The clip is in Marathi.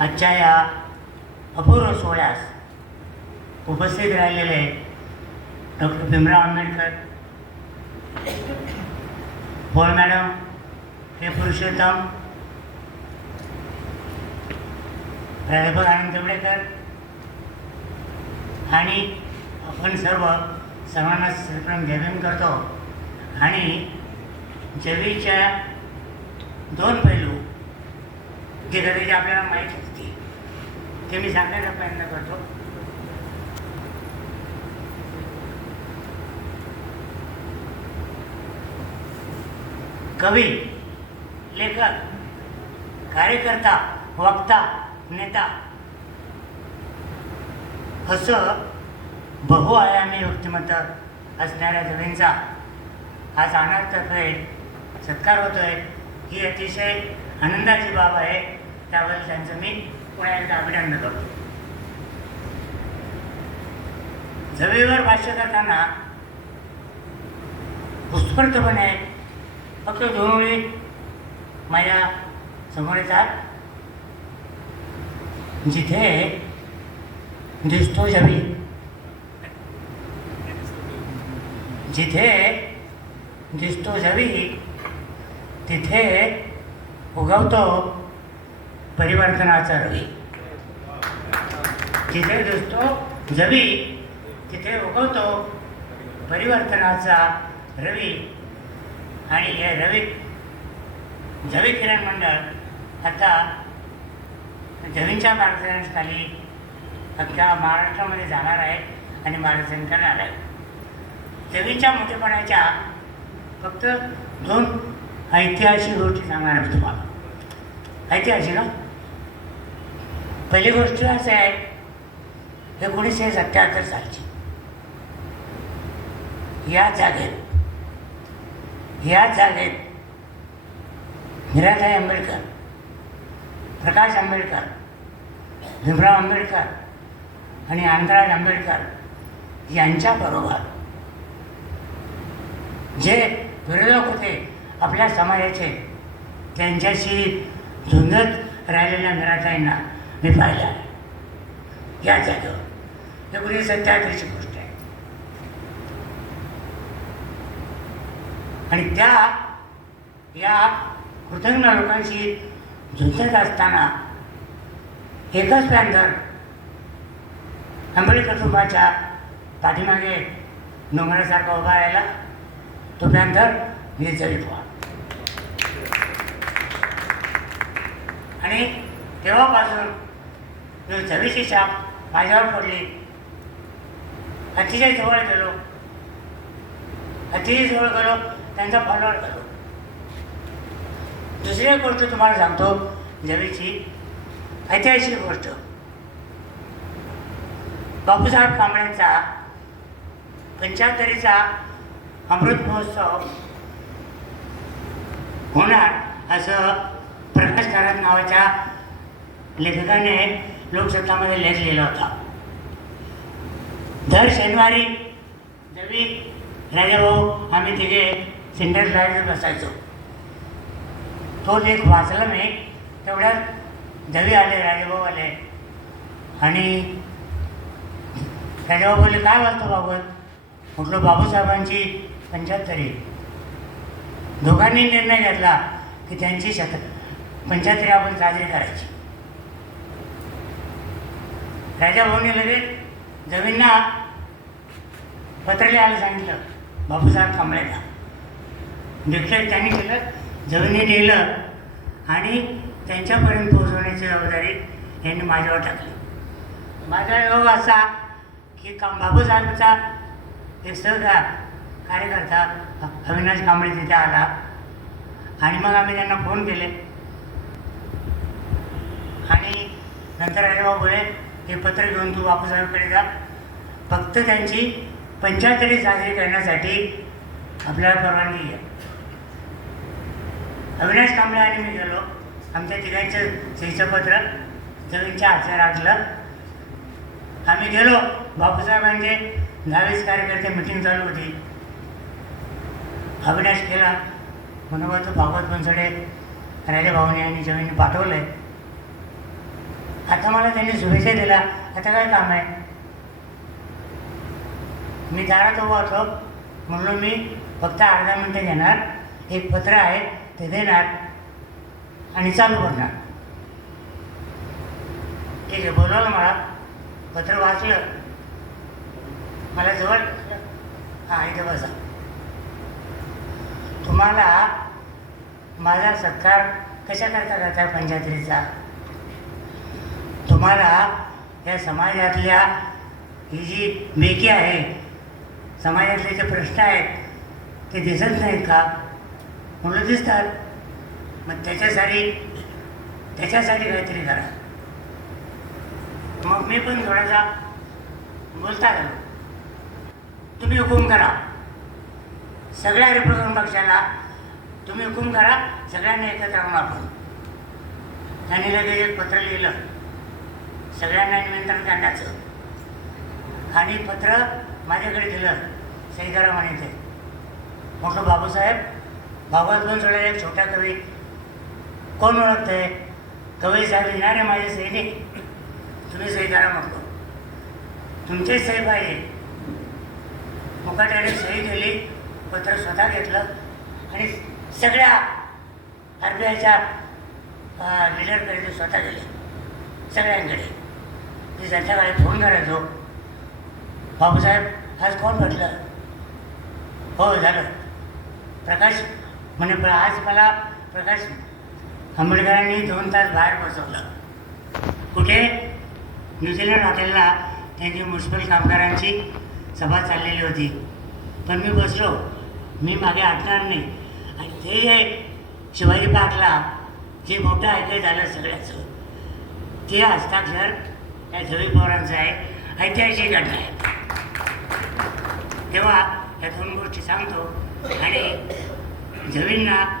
आजच्या या अपूर्व सोहळ्यास उपस्थित राहिलेले डॉक्टर भीमराव आंबेडकर पोळ मॅडम हे पुरुषोत्तम प्राध्यापक आनंद तेवडेकर आणि आपण सर्व सर्वांना सर्वप्रथम जय करतो. आणि जवीच्या दोन पैलू जे कदाचित आपल्याला माहीत असते ते मी सांगण्याचा प्रयत्न करतो. कवी लेखक कार्यकर्ता वक्ता नेता असं बहुआयामी व्यक्तिमत्व असणाऱ्या जमीनचा आज अनाथतर्फे सत्कार होतोय ही अतिशय आनंदाची बाब आहे. त्यावर त्यांचं मी पुन्हा एकदा अभिनंदन करतो जमिनीवर भाष्य करताना उत्स्फूर्तपणे फक्त दोन वेळी माझ्यासमोर येतात जिथे दिसतो जमी जिथे दिसतो जवी तिथे उगवतो परिवर्तनाचा रवी. जिथे दिसतो जवी तिथे उगवतो परिवर्तनाचा रवी. आणि हे रवी जवी किरण मंडळ आता जवींच्या मार्गदर्शनाखाली अख्ख्या महाराष्ट्रामध्ये जाणार आहे आणि मार्गदर्शन करणार आहे. जवींच्या मोठेपणाच्या फक्त दोन ऐतिहासिक गोष्टी सांगणार आहे मी तुम्हाला. ऐतिहासिक ना पहिली गोष्ट असं आहे एकोणीसशे सत्याहत्तर सालची. या जागेत या जागेत हिराताई आंबेडकर प्रकाश आंबेडकर भीमराव आंबेडकर आणि आनंदराज आंबेडकर यांच्याबरोबर जे विरोधक होते आपल्या समाजाचे त्यांच्याशी झुंजत राहिलेल्या मिराताईंना मी पाहिलं. या जागेवर. एकोणीसशे सत्याहत्तरची गोष्ट आहे? आणि त्या या कृतज्ञ लोकांशी झुंजत असताना एकच पॅन्थर आंबेडकर कुटुंबाच्या पाठीमागे डोंगरासारखा उभा राहिला. तो पॅन्थर निर्जरी व्हा आणि तेव्हापासून जमीची छाप माझ्यावर पडली. अतिशय जवळ गेलो. अतिशय जवळ गेलो त्यांचा फॉलोअर केलो दुसरी एक गोष्ट तुम्हाला सांगतो जवीची ऐतिहासिक गोष्ट. बापूसाहेब कांबळेंचा पंच्याहत्तरीचा अमृत महोत्सव होणार असं प्रकाश नावाच्या लेखकाने लोकसत्तामध्ये लेख लिहिला होता. दर शनिवारी दवी राजाभाऊ आम्ही तिघे सिंडर लाइट बसायचो. तो लेख वाचला मी तेवढ्यात दवी आले राजाभाऊ आले. आणि राजाभाऊ बोलले काय वाचतो बाबत म्हटलं बाबूसाहेबांची पंच्याहत्तरी. दोघांनी निर्णय घेतला की त्यांची शत पंच्याहत्तरी आपण साजरी करायची. राजाभाऊने लगेच जमींना पत्र लिहायला सांगितलं बापूसाहेब कांबळेला डिक्लेअर त्यांनी केलं जमिनी नेलं आणि त्यांच्यापर्यंत पोहोचवण्याची जबाबदारी यांनी माझ्यावर टाकली. माझा योग असा की का बापूसाहेबचा एक सहकार कार्यकर्ता अविनाश कांबळे तिथे आला आणि मग आम्ही त्यांना फोन केले. आणि नंतर राजेभाऊ बोले हे पत्र घेऊन तू बापूसाहेबकडे जा. फक्त त्यांची पंचाहत्तरी साजरी करण्यासाठी आपल्याला परवानगी घ्या. अविनाश कांबळे आणि मी गेलो. आमच्या तिघांचं सहीचं पत्र जमीनच्या हातात राखलं आम्ही गेलो. बापूसाहेबांचे दहावीस कार्यकर्ते मिटिंग चालू होती. अविनाश केला. मनोभाचं भागवत बनसडे राजे भाऊने आणि जमीन पाठवलं आहे आता मला त्यांनी शुभेच्छा दिला आता काय काम आहे? मी दारात उभा होतो. म्हणलो मी फक्त अर्धा मिनटं घेणार. एक पत्र आहे ते देणार. आणि चालू करणार. ठीक आहे बोलवलं मला. पत्र वाचलं. मला जवळ हां इथं बसा. तुम्हाला माझा सत्कार कशा करता करता पंचायतीचा? तुम्हाला या समाजातल्या ही जी मेकी आहे समाजातले जे प्रश्न आहेत ते दिसत नाहीत का? म्हणून दिसतात. मग त्याच्यासाठी त्याच्यासाठी काहीतरी करा. मग मी पण थोडासा बोलता गेलो तुम्ही हुकूम करा. सगळ्या रिपब्लिकन पक्षाला तुम्ही हुकूम करा. सगळ्यांनी एकत्र राहून आपण. त्यांनी लगेच एक पत्र लिहिलं. सगळ्यांना निमंत्रण करण्याचं. आणि पत्र माझ्याकडे दिलं सही म्हणे ते. म्हटलं बाबूसाहेब बाबा दोन एक छोटा कवी. कोण ओळखतंय कवी साहेब येणारे माझे सैनिक. तुम्ही सईदाराम म्हटलो तुमचे तुमचेच सही पाहिजे मुकाट्याने सही केली पत्र स्वतः घेतलं आणि सगळ्या आर बी आयच्या लिडरकडे ते स्वतः गेले. सगळ्यांकडे. मी संध्याकाळी फोन करायचो. बाबूसाहेब आज कोण म्हटलं हो झालं. प्रकाश म्हणे आज मला प्रकाश आंबेडकरांनी दोन तास बाहेर बसवलं. कुठे? न्यूझीलंड हॉटेलला. त्यांची म्युन्सिपल कामगारांची सभा चाललेली होती. पण मी बसलो. मी मागे आठणार नाही. आणि ते जे शिवाजी पार्कला जे मोठं ऐकलं झालं सगळ्याचं ते हस्ताक्षर त्या झवी पोरांचं आहे. ऐतिहासिक घटना आहे. तेव्हा या दोन गोष्टी सांगतो. आणि झवींना